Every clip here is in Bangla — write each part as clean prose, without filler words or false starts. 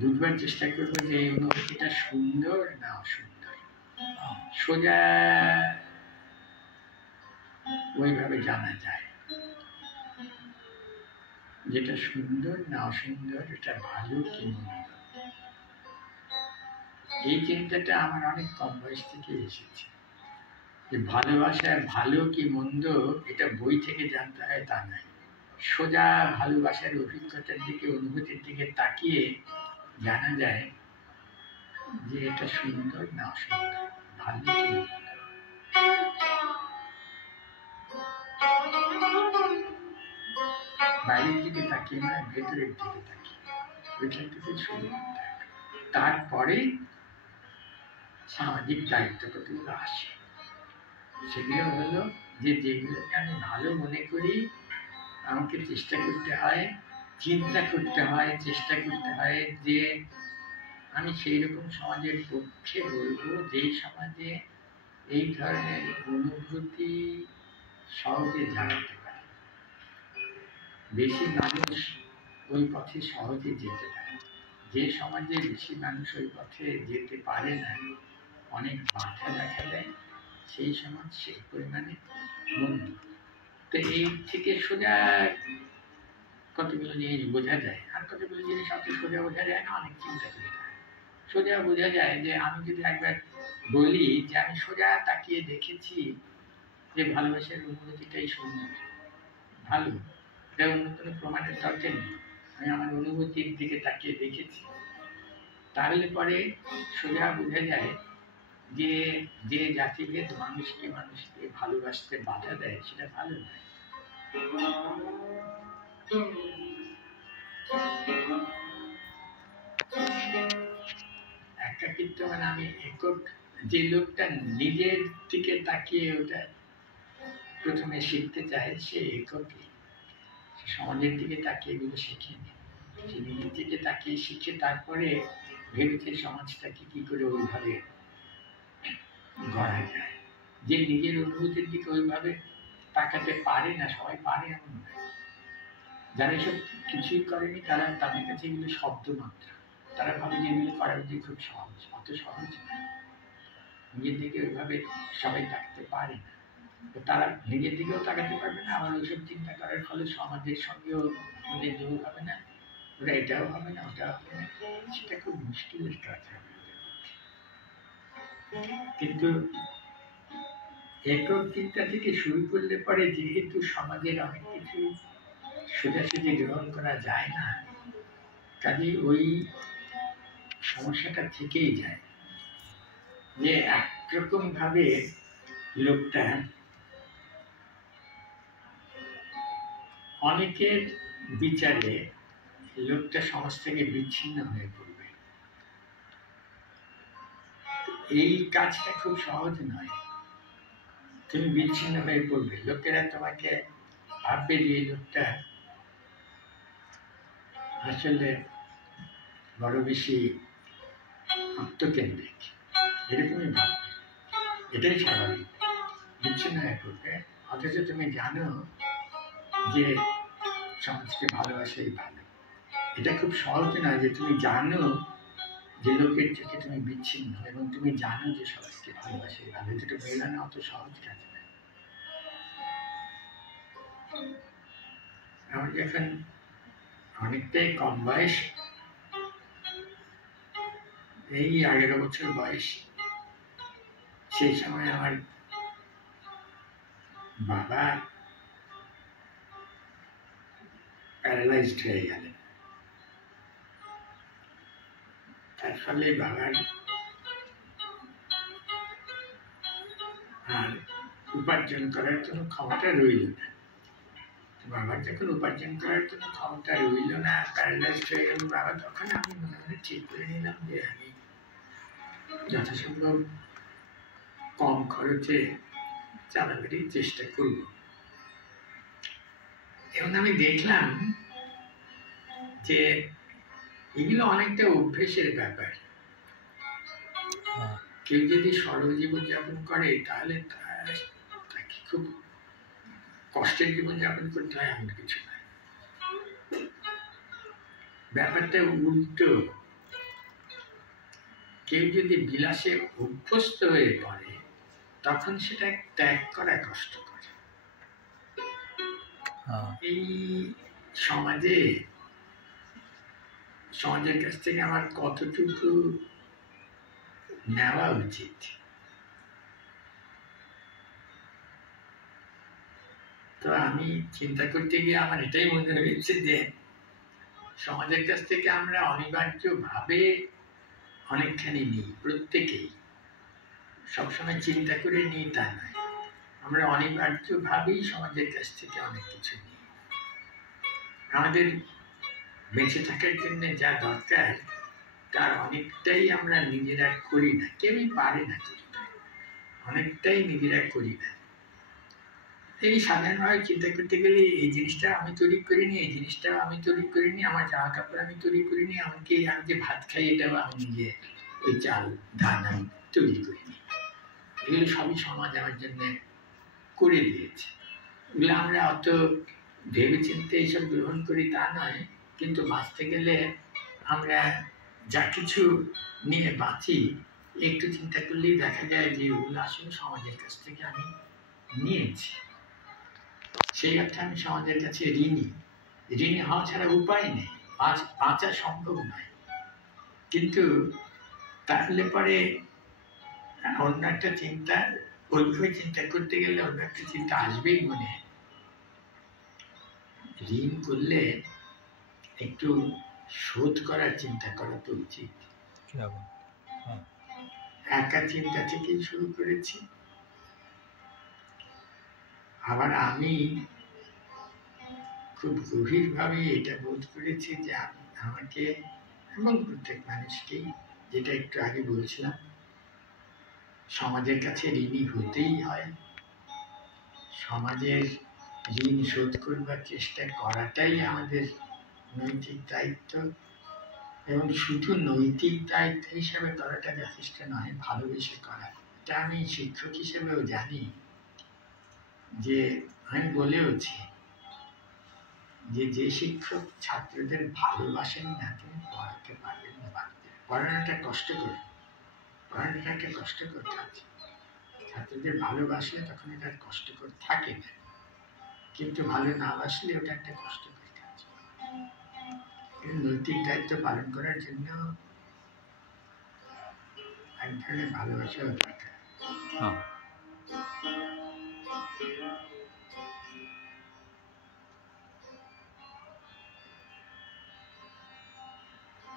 বুঝবার চেষ্টা করবো যে এই অনুভূতিটা সুন্দর না অসুন্দর। সোজা ওইভাবে জানা যায় যেটা সুন্দর না অসুন্দর, এটা ভালো কি মন্দ। এই চিন্তাটা আমার অনেক কম বয়স থেকে এসেছে যে ভালোবাসা ভালো কি মন্দ এটা বই থেকে জানতে হয় তা নয়। সোজা ভালোবাসার অভিজ্ঞতার দিকে, অনুভূতির দিকে তাকিয়ে জানা যায় যে এটা সুন্দর না অসুন্দর, ভালো কি মন্দ। বাইরের দিকে তাকিয়ে না, ভেতরের দিকে তাকিয়ে ওইখান থেকে শুরু করতে হবে। তারপরে সামাজিক দায়িত্ব কতগুলো আসে, সেগুলো হলো যে যেগুলোকে আমি ভালো মনে করি আমাকে চেষ্টা করতে হয়, চিন্তা করতে হয়, চেষ্টা করতে হয় যে আমি সেই রকম সমাজের পক্ষে বলবো যেই সমাজে এই ধরনের অনুভূতি সহজে জানাতে পারে, বেশি মানুষ ওই পথে সহজে যেতে পারে। যে সমাজে বেশি মানুষ ওই পথে যেতে পারে না, অনেক বাধা দেখা দেয়, সেই সমাজ সেই পরিমাণে মন্দ। তো এই থেকে সোজা কতগুলো জিনিস বোঝা যায়, আর কতগুলো জিনিস অত সোজা বোঝা যায় না, অনেক চিন্তা করতে হয়। সোজা বোঝা যায় যে আমি যদি একবার বলি যে আমি সোজা তাকিয়ে দেখেছি যে ভালোবাসার অনুভূতিটাই সুন্দর, ভালো, এটা অন্য কোনো প্রমাণের দরকার নেই, আমি আমার অনুভূতির দিকে তাকিয়ে দেখেছি, তাহলে পরে সোজা বোঝা যায় যে যে জাতিভেদ মানুষকে মানুষকে ভালোবাসতে বাধা দেয় সেটা ভালো নয়। একাকিত্ব মানে আমি একক, যে লোকটা নিজের দিকে তাকিয়ে ওটা প্রথমে শিখতে চায় সে এককই, সে সমাজের দিকে তাকিয়ে এগুলো শেখেনি, সে নিজের দিকে তাকিয়ে শিখে তারপরে ভেবেছে সমাজটাকে কি করে ওইভাবে গড়া যায়। যে নিজের অনুভূতির দিকে ওইভাবে তাকাতে পারে না, সবাই পারে এমন নয়, যারা এসব কিছুই করেনি তারা, তাদের কাছে এগুলো শব্দ মাত্র, তারা ভাবে যে এগুলো করা উচিত খুব সহজ, অত সহজ নয়। নিজের দিকে ওইভাবে সবাই তাকাতে পারে না, তো তারা নিজের দিকেও তাকাতে পারবে না, আবার ওইসব চিন্তা করার ফলে সমাজের সঙ্গেও ওদের যোগ হবে না, ওরা এটাও হবে না ওটাও হবে না, সেটা খুব মুশকিলের কাজ হবে ওদের পক্ষে। কিন্তু একক চিন্তা থেকে শুরু করলে পরে যেহেতু সমাজের অনেক কিছু সোজাসুজি গ্রহণ করা যায় না, কাজে ওই সমস্যাটা থেকেই যায় যে একরকম ভাবে লোকটা অনেকের বিচারে লোকটা সমাজ থেকে বিচ্ছিন্ন হয়ে পড়বে। এই কাজটা খুব সহজ নয়, তুমি বিচ্ছিন্ন হয়ে পড়বে, লোকেরা তোমাকে ভাববে যে লোকটা আসলে বড় বেশি আত্মকেন্দ্রিক, এরকমই ভাববে, এটাই স্বাভাবিক, বিচ্ছিন্ন হয়ে পড়বে। অথচ তুমি জানো যে সমাজকে ভালোবাসাই ভালো, এটা খুব সহজ নয় যে তুমি জানো যে লোকের চোখে তুমি বিচ্ছিন্ন এবং তুমি জানো যে সমাজকে ভালোবাসাই ভালো, এটা মেলানো অত সহজ কাজ নয়। আমার যখন অনেকটাই কম বয়স, এই 11 বছর বয়স, সেই সময় আমার বাবা প্যারালাইজড হয়ে গেলেন। তার ফলে বাবার আর উপার্জন করার কোনো ক্ষমতা রইল না। বাবার যখন উপার্জন করার কোনো ক্ষমতা রইল না, প্যারালাইজড হয়ে গেল বাবা, তখন আমি মনে মনে ঠিক করে নিলাম যে আমি যথাসম্ভব কম খরচে চালাবাড়ির চেষ্টা করব। এবং আমি দেখলাম যে এগুলো অনেকটা অভ্যেসের ব্যাপার। কেউ যদি সরল জীবনযাপন করে তাহলে তাকে খুব কষ্টের জীবনযাপন করতে হয় এমন কিছু নয়, ব্যাপারটা উল্টো। কেউ যদি বিলাসে অভ্যস্ত হয়ে পড়ে তখন সেটা ত্যাগ করা কষ্টকর। এই সমাজের কাছ থেকে আমার কতটুকু নেওয়া উচিত? তো আমি চিন্তা করতে গিয়ে আমার এটাই মনে হয়েছে যে সমাজের কাছ থেকে আমরা অনিবার্যভাবে অনেকখানি নিই, প্রত্যেকেই। সবসময় চিন্তা করে নিই তা নয়, আমরা অনিবার্যভাবেই সমাজের কাছ থেকে অনেক কিছু নিই। আমাদের বেঁচে থাকার জন্য যা দরকার তার অনেকটাই আমরা নিজেরা করি না, কেউই পারে না করতে, অনেকটাই নিজেরা করি না। এই সাধারণভাবে চিন্তা করতে গেলে এই জিনিসটা আমি তৈরি করিনি, এই জিনিসটা আমি তৈরি করিনি, আমার জামা কাপড় আমি তৈরি করিনি, এমনকি আমি যে ভাত খাই এটাও আমি নিজে ওই চাল ধান আমি তৈরি করিনি। এগুলো সবই সমাজ আমার জন্য করে দিয়েছে। এগুলো আমরা অত ভেবেচিন্তে এইসব গ্রহণ করি তা নয়, কিন্তু বাঁচতে গেলে আমরা যা কিছু নিয়ে বাঁচি একটু চিন্তা করলেই দেখা যায় যে ওগুলো আসলে সমাজের কাছ থেকে আমি নিয়েছি। সেই অর্থে আমি সমাজের কাছে ঋণী হওয়া ছাড়া উপায় নেই, বাঁচা সম্ভব নয়। কিন্তু তাহলে পরে অন্য একটা চিন্তা, ওইভাবে চিন্তা করতে গেলে অন্য একটা চিন্তা আসবেই মনে। ঋণ করলে একটু শোধ করার চিন্তা করা তো উচিত। একা চিন্তা থেকেই শুরু করেছি। আবার আমি খুব গভীরভাবে এটা বোধ করেছি যে আমাকে এবং প্রত্যেক মানুষকেই, যেটা একটু আগে বলছিলাম, সমাজের কাছে ঋণী হতেই হয়। সমাজের ঋণ শোধ করবার চেষ্টা করাটাই আমাদের নৈতিক দায়িত্ব, এবং শুধু নৈতিক দায়িত্ব হিসাবে করাটা যথেষ্ট নয়, ভালোবেসে করা। এটা আমি শিক্ষক হিসেবেও জানি, যে আমি বলেওছি যে শিক্ষক ছাত্রদের ভালোবাসেন না তিনি পড়াতে পারবেন না। পড়ানোটা কষ্টকর, পড়ানোটা একটা কষ্টকর কাজ। ছাত্রদের ভালোবাসলে তখন এটা কষ্টকর থাকে না, কিন্তু ভালো না বাসলে ওটা একটা কষ্টকর কাজ। নৈতিক দায়িত্ব পালন করার জন্য এক ধরনের ভালোবাসাও দরকার।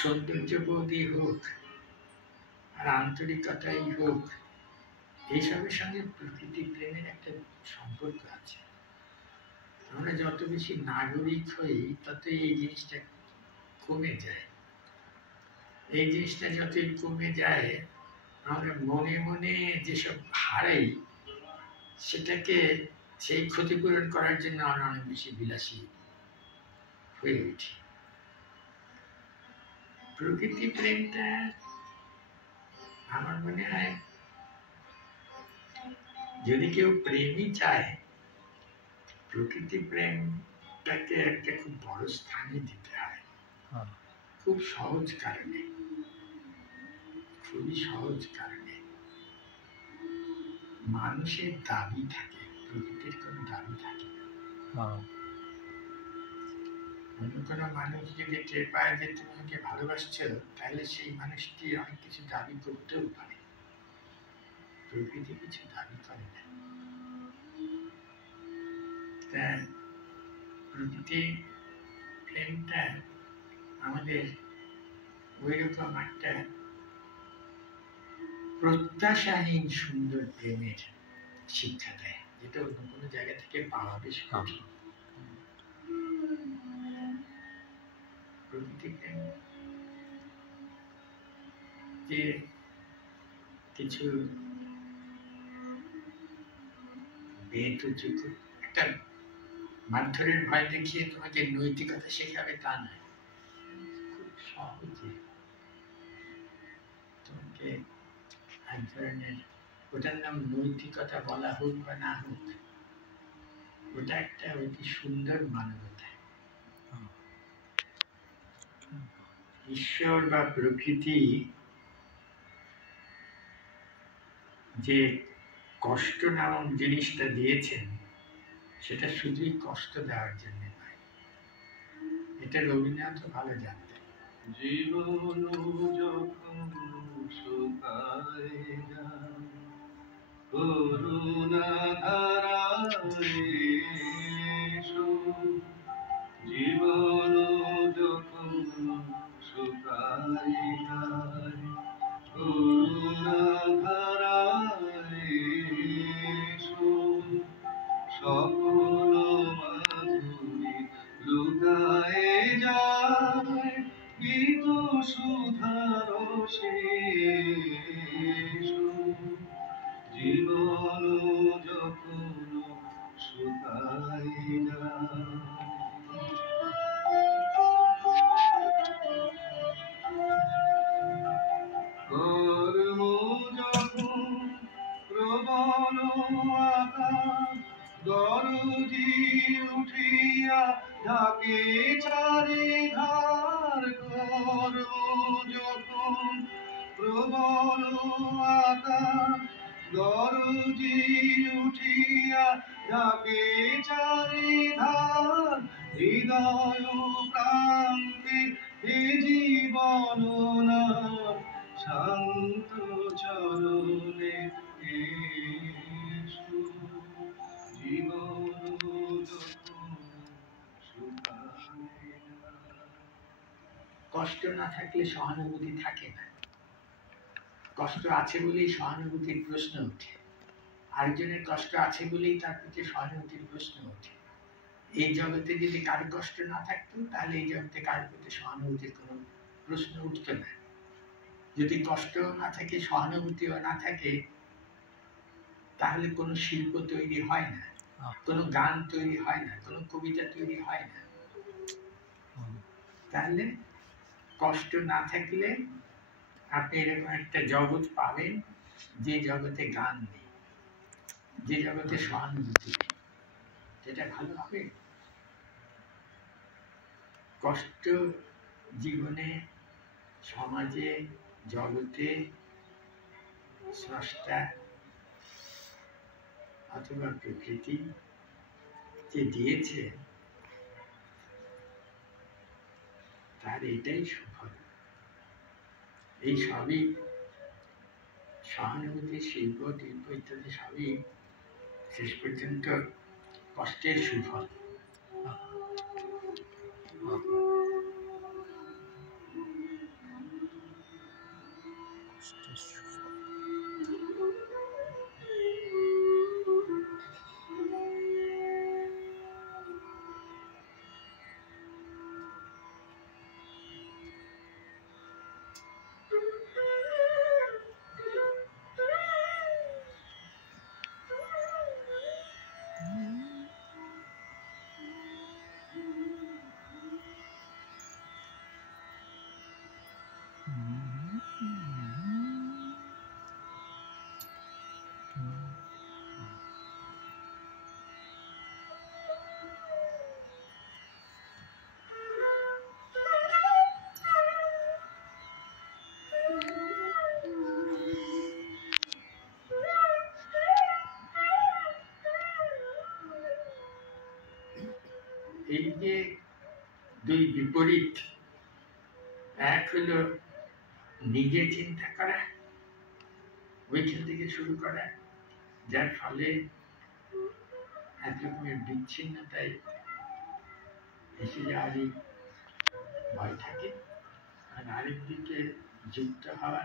সৌন্দর্যবোধই হোক আর আন্তরিকতাই হোক, এইসবের সঙ্গে প্রকৃতি প্রেমের একটা সম্পর্ক আছে। আমরা যত বেশি নাগরিক হই তত এই জিনিসটা কমে যায়। এই জিনিসটা যতই কমে যায়, আমরা মনে মনে যেসব হারাই সেটাকে, সেই ক্ষতিপূরণ করার জন্য আমরা অনেক বেশি বিলাসী হয়ে উঠি। প্রকৃতি প্রেমটা আমার মনে হয় যদি কেউ প্রেমই চায়, প্রকৃতি প্রেমটাকে একটা খুব বড় স্থানে দিতে হয়। খুব সহজ কারণে, খুবই সহজ কারণে মানুষের দাবি থাকে, প্রকৃতির কোনো দাবি থাকে না। অন্য কোনো মানুষ যদি টের পায় যে তুমি ওকে ভালোবাসছো, তাহলে সেই মানুষটি অনেক কিছু দাবি করতেও পারে। প্রকৃতি কিছু দাবি করে না। প্রকৃতি প্রেমটা আমাদের ওইরকম একটা প্রত্যাশাহীন সুন্দর প্রেমের শিক্ষা দেয়, যেটা অন্য কোনো জায়গা থেকে পাওয়া বেশ কঠিন। প্রকৃতি প্রেম যে কিছু বেতযোগ্য একটা মারধরের ভয় দেখিয়ে তোমাকে নৈতিকতা শেখাবে তা নয়, খুব সহজে তোমাকে এক ধরনের, ওটার নাম নৈতিকতা বলা হোক বা না হোক, ওটা একটা অতি সুন্দর মানবতা। ঈশ্বর বা প্রকৃতি যে কষ্ট নামক জিনিসটা দিয়েছেন সেটা শুধুই কষ্ট দেওয়ার জন্য নয়, এটা রবীন্দ্রনাথ ভালো জানতেন। জীবন যখন শুকায় যায় করুণা ধারায় এসো, জীবন যখন শুকায় যায় করুণা ধারায় এসো, সকল মাধুরী লুকায়ে যায় গীত সুধার শেষ, জীবন যখন শুকায় যায়। কর্ম যখন প্রবল আকাশ গরজি উঠিয়া ঢাকে চারিধার, কর্ম যখন প্রবল আকাশ গরজি উঠিয়া ঢাকে চারিধার, হৃদয় প্রান্তে এ জীবন না শান্ত চরণে এসো, জীবন যখন শুকায় যায়। কষ্ট না থাকলে সহানুভূতি থাকে না, কষ্ট আছে বলেই সহানুভূতির প্রশ্ন ওঠে, আরেকজনের কষ্ট আছে বলেই তার প্রতি সহানুভূতির প্রশ্ন ওঠে। এই জগতে যদি কারো কষ্ট না থাকতো তাহলে এই জগতে কারোর প্রতি সহানুভূতির কোনো প্রশ্ন উঠতো না। যদি কষ্ট না থাকে, সহানুভূতিও না থাকে, তাহলে কোনো শিল্প তৈরি হয় না, কোনো গান তৈরি হয় না, কোনো কবিতা তৈরি হয় না। তাহলে কষ্ট না থাকলে আপনি এরকম একটা জগৎ পাবেন যে জগতে গান নেই, যে জগতে সহানুভূতি নেই, যেটা ভালো হবে। কষ্ট জীবনে, সমাজে, জগতে স্রষ্টা অথবা প্রকৃতি যে দিয়েছে তার এটাই সুফল। এই সবই সহানুভূতি, শিল্প টিল্প ইত্যাদি সবই শেষ পর্যন্ত কষ্টের সুফল। এই যে দুই বিপরীত, এক হলো নিজে চিন্তা করা, ওইখান থেকে শুরু করা, যার ফলে এক রকমের বিচ্ছিন্নতায় এসে যাওয়ারই ভয় থাকে। আর আরেকদিকে যুক্ত হওয়া,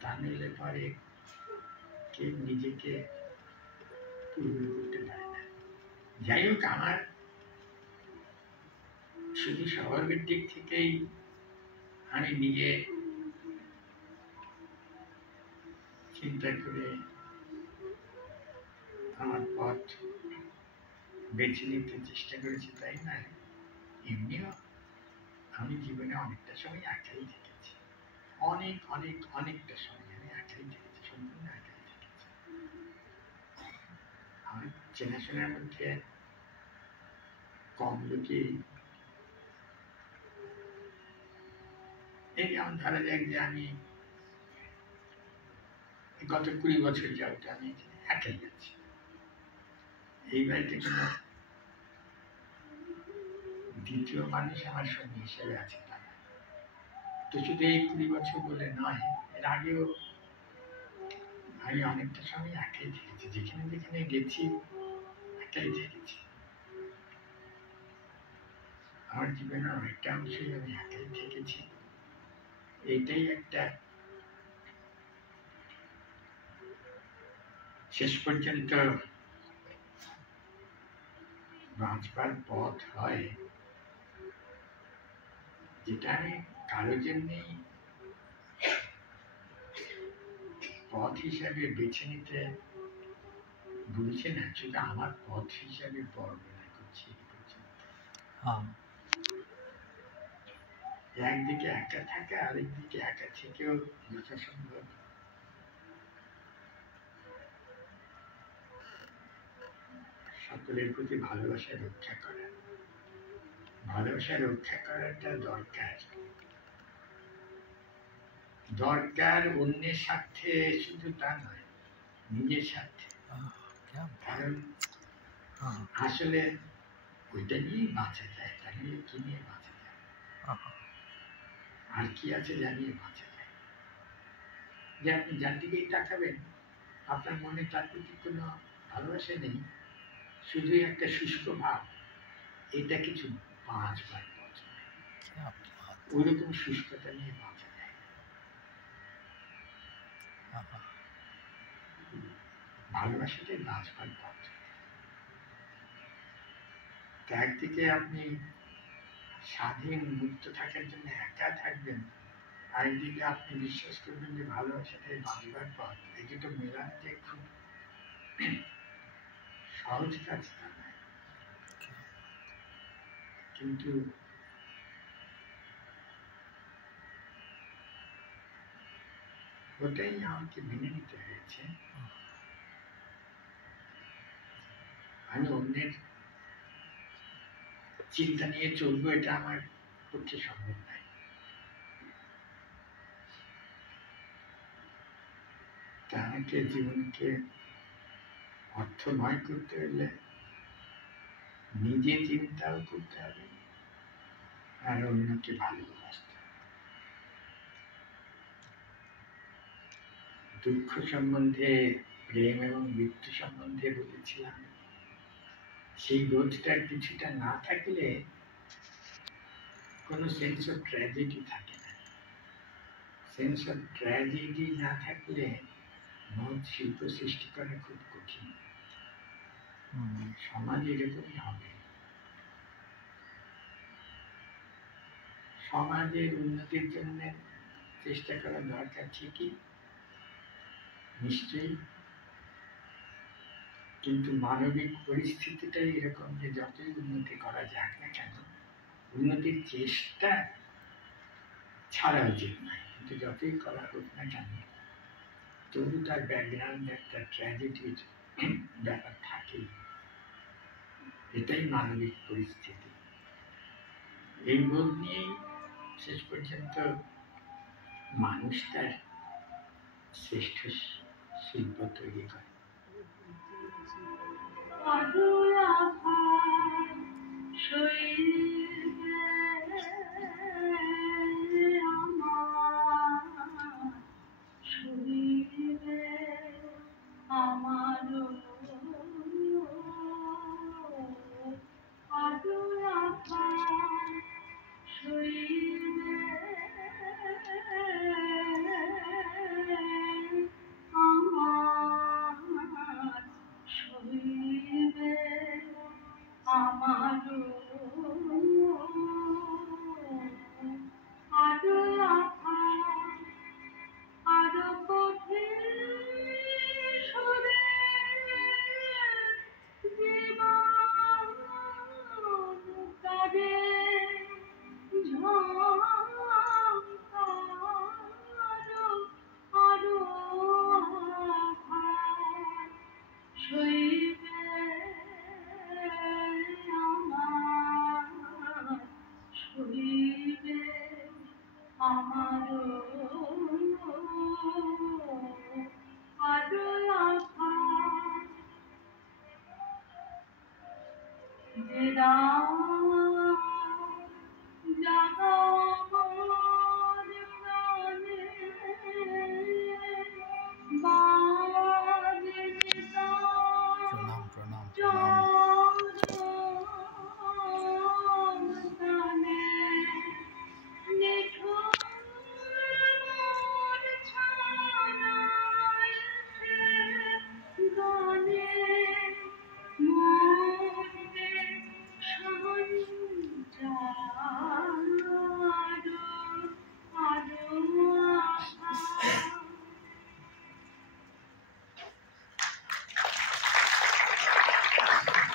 তা নিলে পরে কেউ নিজেকে পূর্ণ করতে পারে না। যাই হোক, আমার শুধু স্বভাবের দিক থেকেই আমি নিজে চিন্তা করে আমার পথ বেছে নিতে চেষ্টা করেছি, তাই না? এমনিও আমি জীবনে অনেকটা সময় একাই থেকেছি, অনেকটা সময় আমি একাই থেকেছি, সম্পূর্ণ একাই থেকেছি। আমার চেনাশোনার মধ্যে কম লোকই, এই যেমন ধরা যাক যে আমি গত 20 বছর যাবত আমি একাই যাচ্ছি। এই বাড়িতে কোনো দ্বিতীয় মানুষ আমার সঙ্গী হিসেবে আছে তা না। তো শুধু এই 20 বছর বলে নয়, এর আগেও আমি অনেকটা সময় একাই থেকেছি, যেখানে যেখানে গেছি একাই থেকেছি। আমার জীবনের অনেকটা অংশই আমি একাই থেকেছি। এইটাই একটা শেষ পর্যন্ত বাঁচবার পথ হয়, যেটা আমি কারো জন্যেই পথ হিসাবে বেছে নিতে বলছি না, শুধু আমার পথ হিসাবে বর্ণনা করছি এই পর্যন্ত। একদিকে একা থাকা, আরেকদিকে একা থেকেও যথাসম্ভব সকলের প্রতি ভালোবাসা রক্ষা করা। ভালোবাসা রক্ষা করাটা দরকার। দরকার অন্যের স্বার্থে, শুধু তা নয়, নিজের স্বার্থে। কারণ আসলে ওইটা নিয়েই বাঁচা যায়, তা নিয়ে কি নিয়ে বাঁচা যায়? আর কি আছে জানিয়ে বাঁচা যায়? যে আপনি যার দিকেই তাকাবেন, আপনার মনে তার প্রতি কোনো ভালোবাসা নেই, শুধুই একটা শুষ্ক ভাব, এটা কিছু বাঁচবার পথ নয়। ওইরকম শুষ্কতা নিয়ে বাঁচা যায়। ভালোবাসাটাই বাঁচবার পথ। তো একদিকে আপনি স্বাধীন মুক্ত থাকার জন্য একা থাকবেন, আরেকদিকে আপনি বিশ্বাস করবেন যে ভালোবাসাটাই বাঁচবার পথ। এই দুটো মেলানো যে খুব সহজ কাজ তা নয়, কিন্তু ওটাই আমাকে মেনে নিতে হয়েছে। আমি অন্যের চিন্তা নিয়ে চলবো, এটা আমার পক্ষে সম্ভব নয়। তা আমাকে জীবনকে অর্থময় করতে হলে নিজে চিন্তাও করতে হবে আর অন্যকে ভালোবাসতে হবে। দুঃখ সম্বন্ধে, প্রেম এবং মৃত্যু সম্বন্ধে বলেছিলাম, সেই বোধটা কিছুটা না থাকলে কোনো সেন্স অফ ট্র্যাজেডি থাকে না। সেন্স অফ ট্র্যাজেডি না থাকলে মহৎ শিল্প সৃষ্টি করা খুব কঠিন। সমাজ এরকমই হবে। সমাজের উন্নতির জন্য চেষ্টা করা দরকার ঠিকই, নিশ্চয়ই, কিন্তু মানবিক পরিস্থিতিটাই এরকম যে যতই উন্নতি করা যাক না কেন, উন্নতির চেষ্টা ছাড়া উচিত নয়, কিন্তু যতই করা হোক না কেন, তবু তার ব্যাকগ্রাউন্ডে একটা ট্র্যাজেডির ব্যাপার থাকেই। এটাই মানবিক পরিস্থিতি। এই বোধ নিয়েই শেষ পর্যন্ত মানুষ তার শ্রেষ্ঠ শিল্প তৈরি করে। যে দান